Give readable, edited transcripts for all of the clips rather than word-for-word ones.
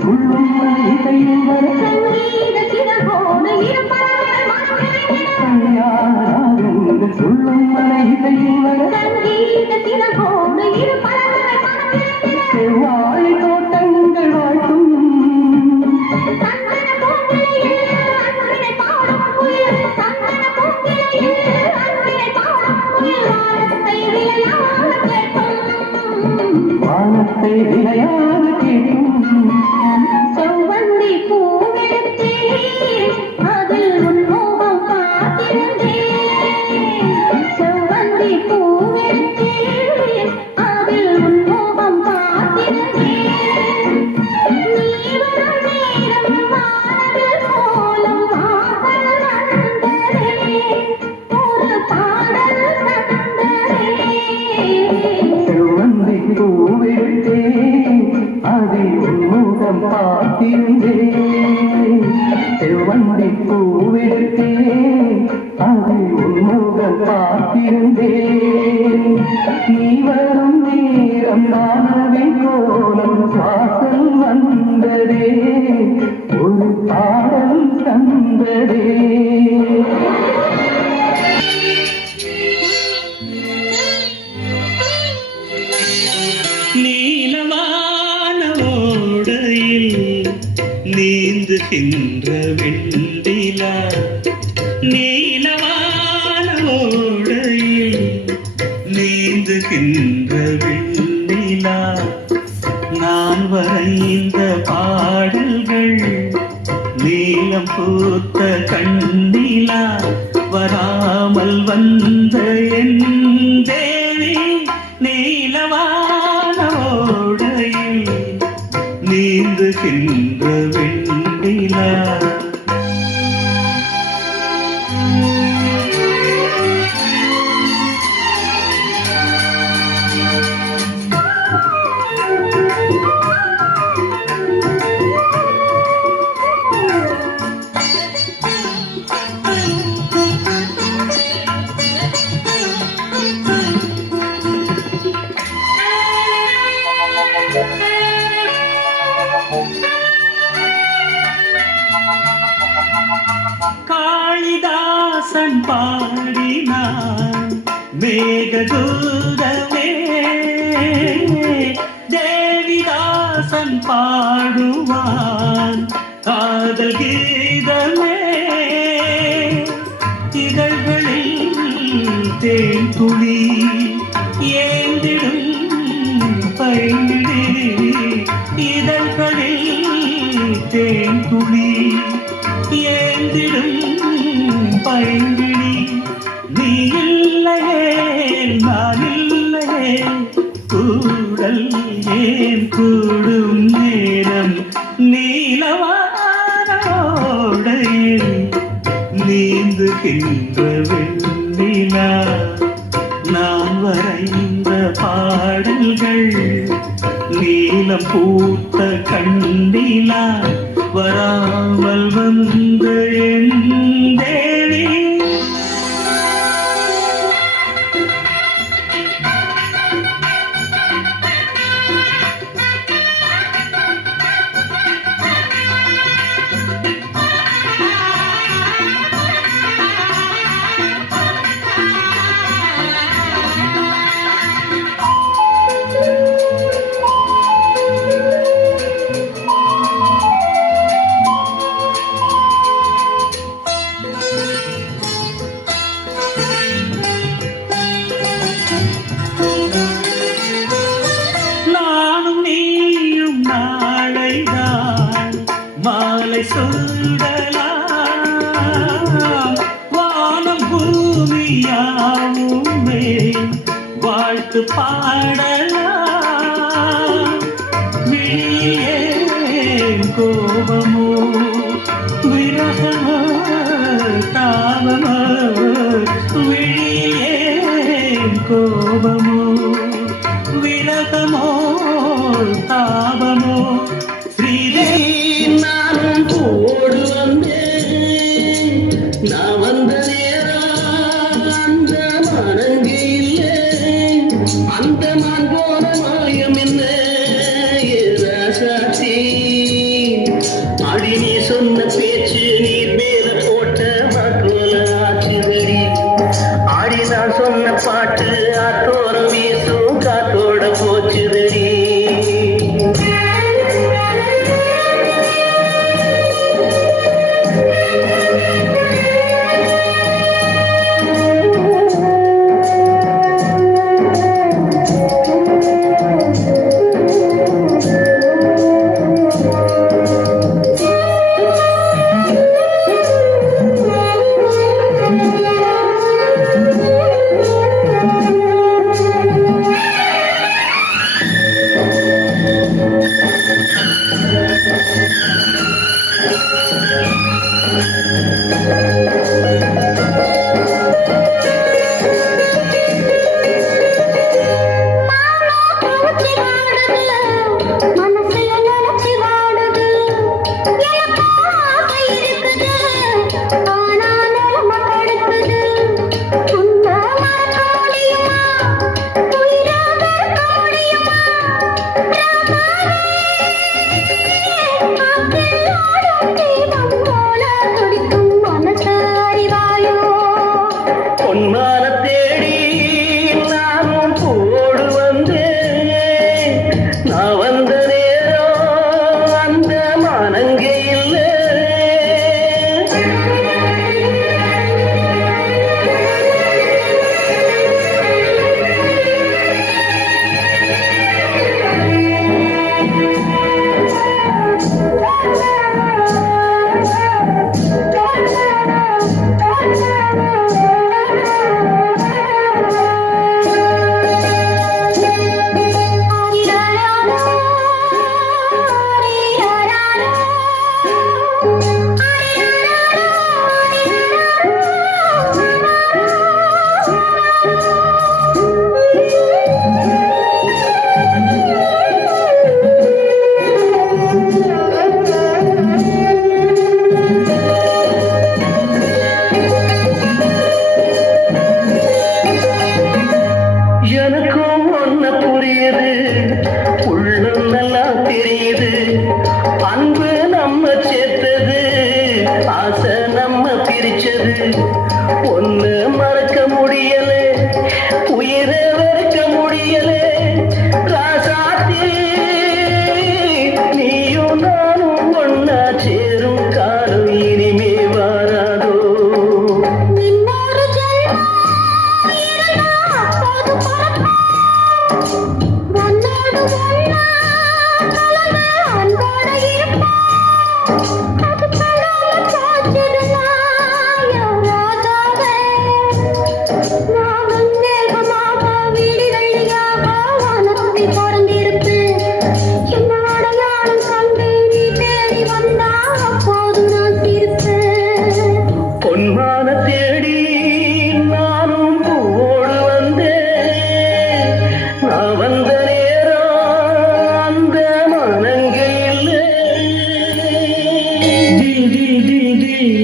துள்ளும் இசையும் வர சங்கீத சிறகோடு இருப்பங்கள் துள்ளும் இசையும் வர சங்கீத சிறகோடு செவ்வாழை தோட்டங்கள் வாழ்த்தும் வானத்தை விளையாட கேட்கும் செவ்வந்தி பூவெடுத்தே அதில் உன்மோகம் பார்த்திருந்தேன் செவ்வந்தி பூவெடுத்தே அதில் உன்மோகம் பார்த்திருந்தேன் நீ வரும் நேரம் வானவில் கோலம் வாசல் வந்ததே ஒரு பாடல் தந்ததே செவ்வந்தி பூவெடுத்தே அதில் உன்முகம் பார்த்திருந்தேன் செவ்வந்தி பூவெடுத்தே அதில் உன்முகம் பார்த்திருந்தேன் நீ வரும் நேரம் வானவில் கோலம் வாசல் வந்ததே ஒரு பாடல் தந்ததே நீலமான ஓடையில் நீந்துகின்ற வெண்டிலா நீலமான ஓடையில் நீந்துகின்ற வெண்டிலா நான் வரைந்த பாடல்கள் நீலம் பூத்த கண்ணிலா வராமல் வந்த என் தேவி நீலவான ஓடையில் நீந்துகின்ற வெண்டிலா காளிதாசன் பாடினான் மேகதூதமே தேவிதாசன் பாடுவான் காதல் கீதமே இதழ்களில் தேன் துளி ஏந்திடும் பைங்கிடி இதழ்களில் தேன் துளி ஏந்திடும் பைங்கிடி நீ இல்லையே நான் இல்லையே கூடல் ஏன் கூடும் நேரம் நீலவானோடையில் நீந்துகின்ற வெண்ணிலா நான் வரைந்த பாடல்கள் நீலம் பூத்த கண்ணிலா வராமல் வந்த என் தேவி மாலை சூடலாம் வானம் பூமியாவுமே வாழ்த்து பாடலாம் விழியே கோபமோ விரகமோ தாபமோ விழியே கோபமோ விரகமோ தாபமோ ஸ்ரீதேவி நானும் போடு வந்தேன் நான் வந்த நேரம் அந்த மனங்கு இல்லை அந்த மான் போன மாயம் என்ன சாட்சி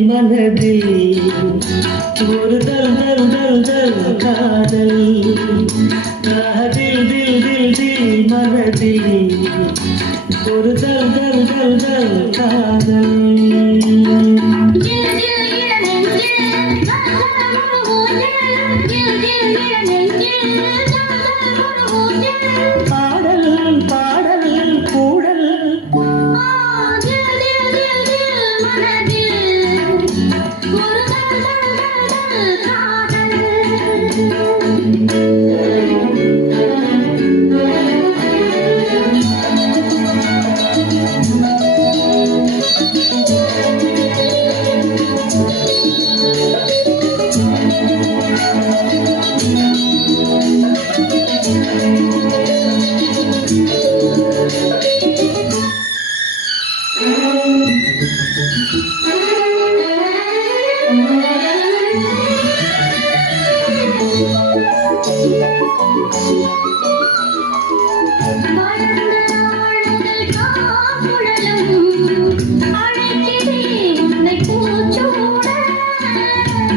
மனதில் ஒரு தல் தல் தல் தல் காதல் தில் தில் தில் தில் மனதில் ஒரு தல் தல் தல் தல் காதல் பாடல் பாடல் கூடல்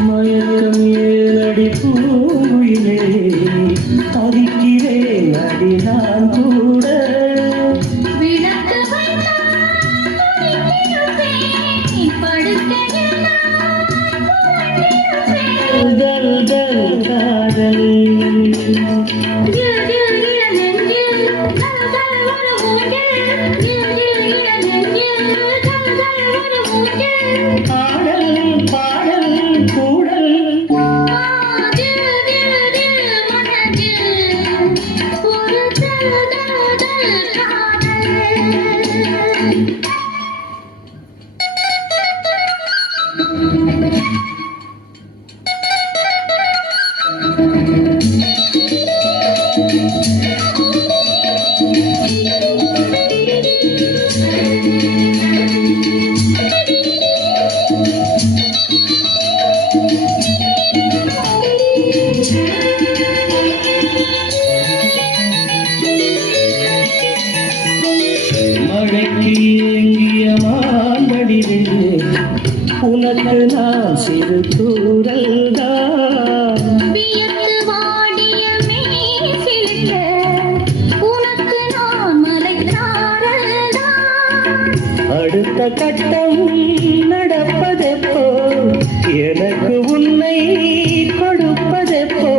மயக்கம் ஏழடி பூவிலே தவிக்கிறேன் அடி நான் கூட தல் தல் காதல் பாடல் பாடல் கூடல் மழைக்கு ஏங்கிய மாம்படிவே உனக்கு நான் சிறு தூரல் தான் அடுத்த கட்டம் நடப்பதெப்போ எனக்கு உன்னை கொடுப்பதெப்போ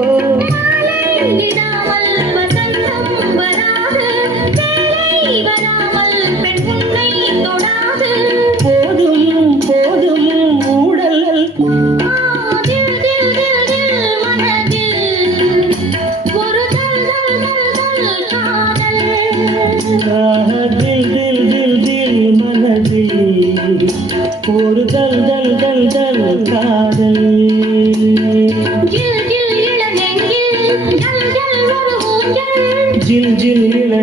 போதும் போதும் ஊடல் தில் தில் தில் தில் மனதில் ஒரு தல் தல் தல் தல் காதல் ஜில் ஜில்